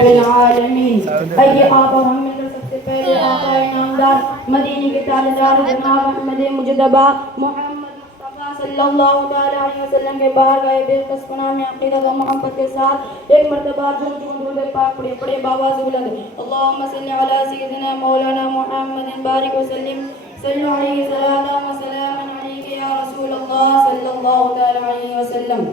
العالمین۔ اے آقا ہم میں سے سب سے پہلے آقا نامدار مدینے کے تاجدار جناب احمد مجتبی محمد مصطفیٰ صلی اللہ علیہ وسلم کے بارگاہ بلقدس پناہ میں عقیدت و محبت کے ساتھ ایک مرتبہ درود پاک پڑھے پڑھے بآواز بلند اللہم صلی علی سیدنا مولانا محمد بارک وسلم صلو علیہ صلاۃ و سلام علیک یا رسول اللہ صلی اللہ علیہ وسلم۔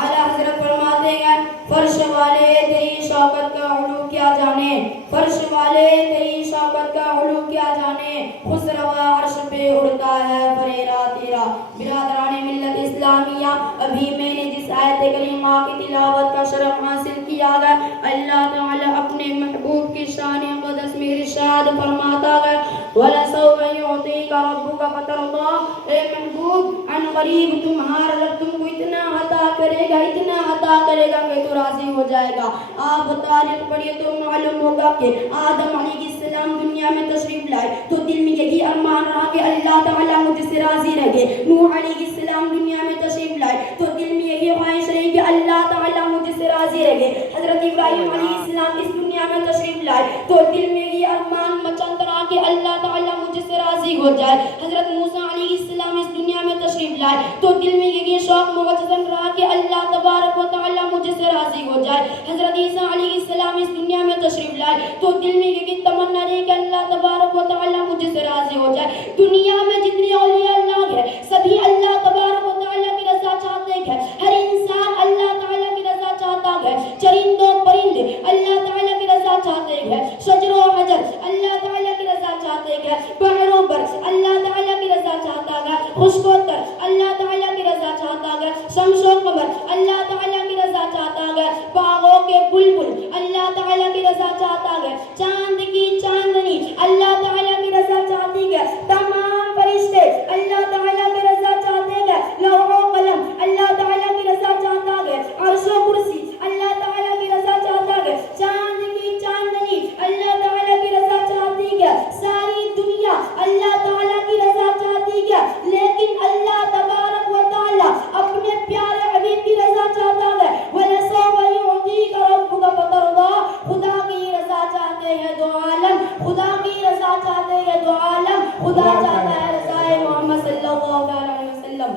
اعلیٰ حضرت فرماتے ہیں فرش والے تیری شوکت کا علو کیا جانے، فرش والے تیری شوکت کا علو کیا جانے، خسروا عرش پہ اڑتا ہے فریرا تیرا۔ برادران ملت اسلامیہ، ابھی میں نے جس آیت کریمہ کی تلاوت کا شرف حاصل کیا ہے، اللہ تعالیٰ اپنے محبوب کی شان قدس میں ارشاد فرماتا ہے وَلَسَوْفَ يُعْطِيكَ رَبُّكَ فَتَرْضَىٰ۔ اے محبوب عن قریب تمہارا رب تم کو اتنا عطا کرے گا، اتنا عطا کرے گا کہ تو راضی ہو جائے گا۔ آپ تاریخ پڑھیے تو معلوم ہوگا کہ آدم علیہ السلام دنیا میں تشریف لائے تو دل میں یہی ارمان رہا کہ اللہ تعالیٰ مجھ سے راضی رہے۔ نوح علیہ السلام دنیا میں تشریف لائے تو دل میں یہی خواہش رہی کہ اللہ تعالیٰ مجھ سے راضی رہے۔ حضرت ابراہیم علیہ السلام اس دنیا میں تشریف لائے تو دل میں یہ ارمان مچند رہا کہ اللہ تعالیٰ مجھ سے راضی ہو جائے۔ حضرت موسیٰ علیہ السلام اس دنیا میں تشریف لائے تو دل میں یہ شوق مغزن رہا کہ اللہ تبارک و تعالیٰ مجھ سے راضی ہو جائے۔ حضرت عیسیٰ علیہ السلام اس دنیا میں تشریف لائے تو دل میں یہ تمنا رہی کہ اللہ تبارک و تعالیٰ مجھ سے راضی ہو جائے۔ دنیا میں جتنے اولیاء اللہ ہیں سبھی اللہ تبارک و تعالیٰ کی رضا چاہتے ہیں، ہر انسان اللہ تعالیٰ کی رضا چاہتا ہے، چرند و پرند اللہ تعالیٰ کی رضا چاہتے ہیں، شجر و حجر اللہ تعالیٰ کی رضا چاہتے ہیں، بحر و بر اللہ تعالیٰ کی رضا چاہتا ہے، خشک و تر اللہ تعالیٰ کی رضا چاہتا ہے، شمس و قمر اللہ تعالیٰ کی رضا چاہتا ہے، باغوں کے بلبل اللہ تعالیٰ کی رضا چاہتا ہے، چاند کی چاندنی اللہ تعالیٰ کی رضا چاہتی ہے، تمام فرشتے اللہ تعالیٰ کی رضا چاہتے ہیں، لوح و قلم اللہ تعالیٰ کی رضا چاہتا ہے، عرش و کرسی اللہ تعالیٰ کی رضا چاہتا ہے، چاند کی چاندنی اللہ تعالیٰ کی رضا چاہتی ہے، ساری دنیا اللہ تعالیٰ کی رضا چاہتی ہے، لیکن اللہ تبارک و تعالیٰ اپنے پیارے حبیب کی رضا چاہتا ہے۔ وَلَسَوْفَ يُعْطِيكَ رَبُّكَ فَتَرْضَىٰ۔ خدا کی رضا چاہتے ہیں دو عالم، خدا کی رضا چاہتے ہیں دو عالم، خدا چاہتا ہے رضائے محمد صلی اللہ علیہ وسلم۔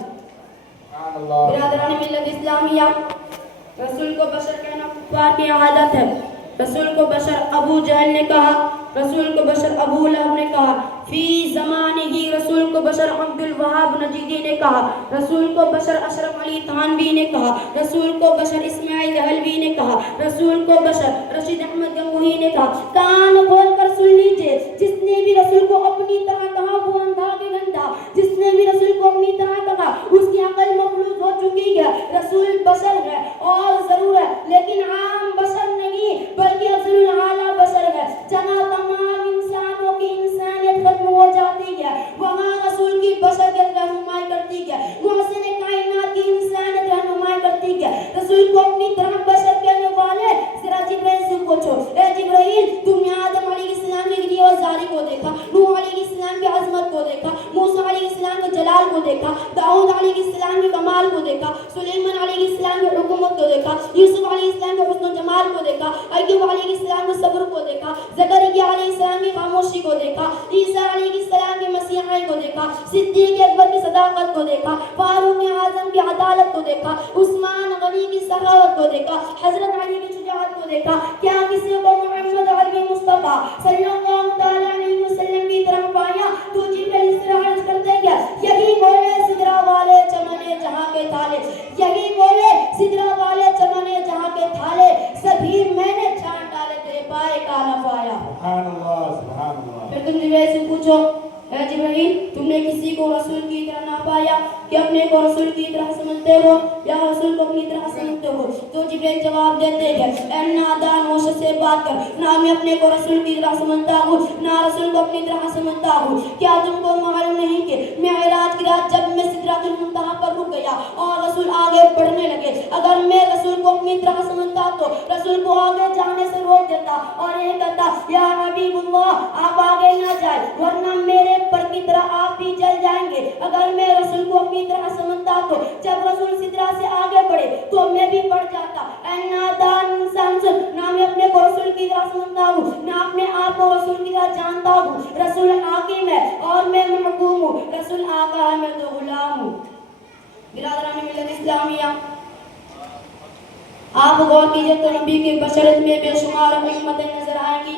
برادران ملت اسلامیہ، رسول کو بشر کہنا کفار کی عادت ہے۔ رسول کو بشر ابو جہل نے کہا، رسول کو بشر ابو لہب نے کہا، فی زمانے ہی رسول کو بشر عبد الوہاب نجدی نے کہا، رسول کو بشر اشرف علی تھانوی نے کہا، رسول کو بشر اسماعیل حلوی نے کہا، رسول کو بشر رشید احمد گنگوہی نے کہا۔ کان کھول کر سن لیجئے، جس نے بھی رسول کو اپنی طرح کہا وہ اندھا کے گندھا، جس نے بھی رسول کو اپنی طرح کہا اس کی عقل مفلوج ہو چکی ہے۔ رسول بشر ہے اور ضرور ہے لیکن عام بشر نہیں بلکہ افضل الاعلیٰ بشر ہے۔ جہاں تمام انسانوں کی انسانیت ختم ہو جاتی ہے وہاں رسول کی بشریت رہنمائی کرتی ہے، محسن کائنات کی انسانیت رہنمائی کرتی ہے۔ رسول کو اپنی طرح بشر کہنے والے ذرا جبرائیل سے پوچھو، اے جبرائیل تم نے آدم علیہ السلام کی دیوزاری کو دیکھا، نوح علیہ السلام کی عظمت کو دیکھا، موسیٰ علیہ السلام کے جلال کو دیکھا، داؤد علیہ السلام کے کمال کو دیکھا، سلیمان علیہ السلام کی حکومت کو دیکھا، یوسف علیہ السلام کے حسن و جمال کو دیکھا، ایوب علیہ السلام کے صبر کو دیکھا، زکریا علیہ السلام کی خاموشی کو دیکھا، عیسیٰ علیہ السلام کی مسیحائی کو دیکھا، صدیق اکبر کی صداقت کو دیکھا، فاروق اعظم کی عدالت کو دیکھا، عثمان غنی کی سخاوت کو دیکھا، حضرت علی کی شجاعت کو دیکھا۔ کیا کسی کو محمد عربی مصطفیٰ صلی اللہ تعالیٰ علیہ وسلم کی طرف پایا تو جبرائیل اس طرح عرض کرتے ہیں یہی بولے سدرا والے چمنے جہاں کے تھالے، یہی بولے سدرا والے چمنے جہاں کے تھالے، سبھی میں نے چھان ڈالے تیرے پائے کا نہ پایا۔ سبحان اللہ سبحان اللہ۔ پھر تم جبرائیل سے پوچھو اے جبرائیل تم نے کسی کو رسول کی طرح نہ پایا کہ اپنے کو رسول کی طرح سمجھتے ہو یا رسول کو اپنی طرح سمجھتے ہو؟ تو جبرائیل جواب دیتے ہیں اے نادان ہوش سے بات کر، نہ میں اپنے کو رسول کی طرح سمجھتا ہوں نہ رسول کو اپنی طرح سمجھتا ہوں۔ کیا تم کو معلوم نہیں کہ معراج کی رات جب میں سدرۃ المنتہا پر رک گیا اور رسول آگے بڑھنے لگے، اگر میں رسول کو اپنی طرح سمجھتا تو رسول کو آگے جانے سے روک دیتا اور یہ کہتا یا حبیب اللہ آپ آگے نہ جائیں ورنہ میرے پر کی طرح آپ بھی جل جائیں گے۔ اگر میں رسول کو اپنی طرح سمجھتا تو جب رسول سدرہ سے آگے بڑھے تو میں بھی بڑھ جاتا۔ اے نادان انسان سن، نہ میں کی طرح سمجھتا ہوں، میں اپنے آپ کو رسول کی طرح جانتا ہوں۔ رسول حاکم ہے اور میں محکوم ہوں، رسول آقا ہے میں تو غلام ہوں۔ برادران ملت اسلامیہ، آپ غور کیجئے تو نبی کی بشرت میں بے شمار حکمتیں نظر آئیں گی۔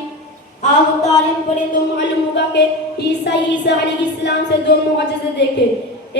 آپ تاریخ پڑھیں تو معلوم ہوگا کہ عیسیٰ علیہ السلام سے دو معجزے دیکھے،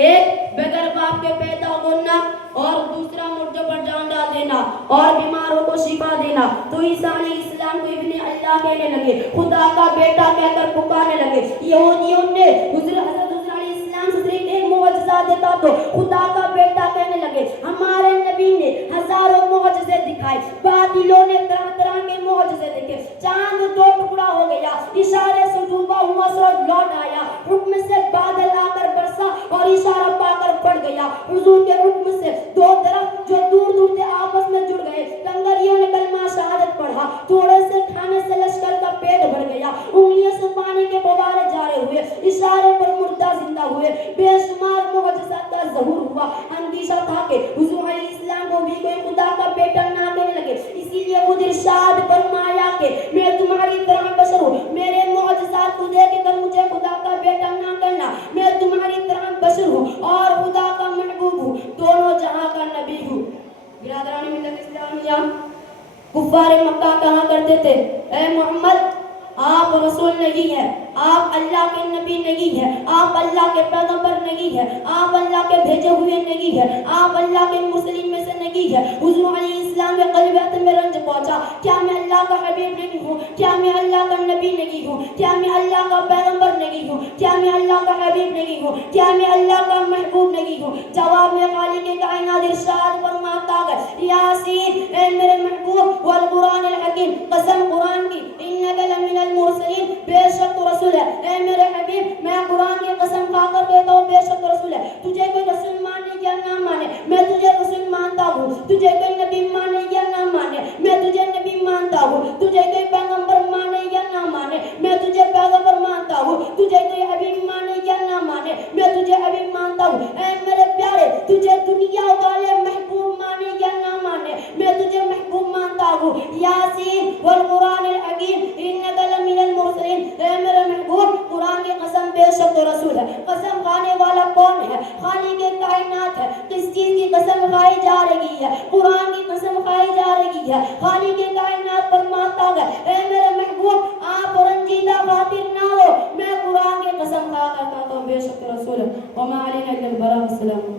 ایک بغیر باپ کے پیدا ہونا اور دوسرا مردوں پر جان ڈال دینا اور بیماروں کو شفا دینا۔ تو عیسیٰ علیہ السلام کو ابن اللہ کہنے لگے، خدا کا بیٹا کہہ کر پکارنے لگے۔ یہودیوں نے حضرت علیہ السلام سے صرف ایک معجزہ دیتا تو خدا کا بیٹا کہنے لگے۔ ہمارے نبی نے ہزاروں معجزے دکھائے، باطلوں نے طرح طرح کے معجزے دیکھے۔ چاند دو ٹکڑا ہو گیا، اشارے سے ڈوبا ہوا سورج لوٹ آیا، حکم سے بادل آ کر برسا اور اشارہ پا کر پڑ گیا۔ حضور کے حکم سے دو درخت جو دور دور سے آپس میں جڑ گئے، کنگریوں نے کلمہ شہادت پڑھا، تھوڑے سے کھانے سے لشکر کا پیٹ بھر گیا، انگلیوں سے پانی کے فوارے جاری ہوئے، اشارے پر مردہ زندہ ہوئے، بے شمار معجزات کا ظہور ہوا۔ اندیشہ تھا کہ حضور علیہ السلام کو بھی کوئی خدا کا بیٹا نہ کہنے لگے، اسی لیے خود ارشاد فرمایا کہ میں تمہاری طرح بشر ہوں، میرے معجزات کو دیکھ کر مجھے خدا کا بیٹا نہ کہنا، میں تمہاری طرح بشر ہوں اور خدا کا محبوب ہوں، دونوں جہاں کا نبی ہوں۔ برادران ملت اسلامیہ، کفار مکہ کہا کرتے تھے، اے محمد آپ رسول نہیں ہیں، آپ اللہ کے نبی نہیں ہیں، آپ اللہ کے پیغمبر نہیں ہیں، آپ اللہ کے بھیجے ہوئے نہیں ہیں، آپ اللہ کے مرسلین میں سے نہیں ہیں۔ حضور علیہ السلام کے قلب میں رنج پہنچا، کیا میں اللہ کا حبیب نہیں ہوں؟ کیا میں اللہ کا نبی نہیں ہوں؟ کیا میں اللہ کا پیغمبر نہیں ہوں؟ کیا میں اللہ کا حبیب نہیں ہوں؟ کیا میں اللہ کا محبوب نہیں ہوں؟ جواب میں خالق کائنات ارشاد فرماتا ہے، یاسین اے میرے محبوب والقرآن الحکیم، قسم قرآن کی، انک لمن المرسلین، بے شک تو رسول ہے۔ اے میرے حبیب میں قرآن کی قسم کھا کر کہتا ہوں بے شک تو رسول ہے۔ تجھے کوئی رسول مانے یا نہ مانے میں تجھے رسول مانتا ہوں، تجھے کوئی نبی مانے یا نہ مانے میں تجھے نبی مانتا ہوں، تجھے کوئی پیغمبر مانے یا نہ مانے میں تجھے پیغمبر مانتا ہوں، تجھے کوئی حبیب مانے یا نہ مانے میں تجھے حبیب مانتا ہوں۔ اے میرے پیارے تجھے دنیا والے محبوب مانے یا نہ مانے میں تجھے محبوب مانتا ہوں۔ یاسین والقرآن الحکیم انک لمن المرسلین، اے میرے محبوب قرآن کی قسم بے شک تو رسول ہے۔ قسم کھانے والا کون ہے؟ خالق کائنات ہے۔ کس چیز کی قسم کھائی جا رہی ہے؟ قرآن کی قسم کھائی جا رہی ہے۔ خالق کائنات فرماتا ہے، اے میرے محبوب آپ رنجیدہ خاطر نہ ہو، میں قرآن کی قسم کھا کر کہتا ہوں بے شک تو رسول ہے۔ وما علینا الا البلاغ۔ السلام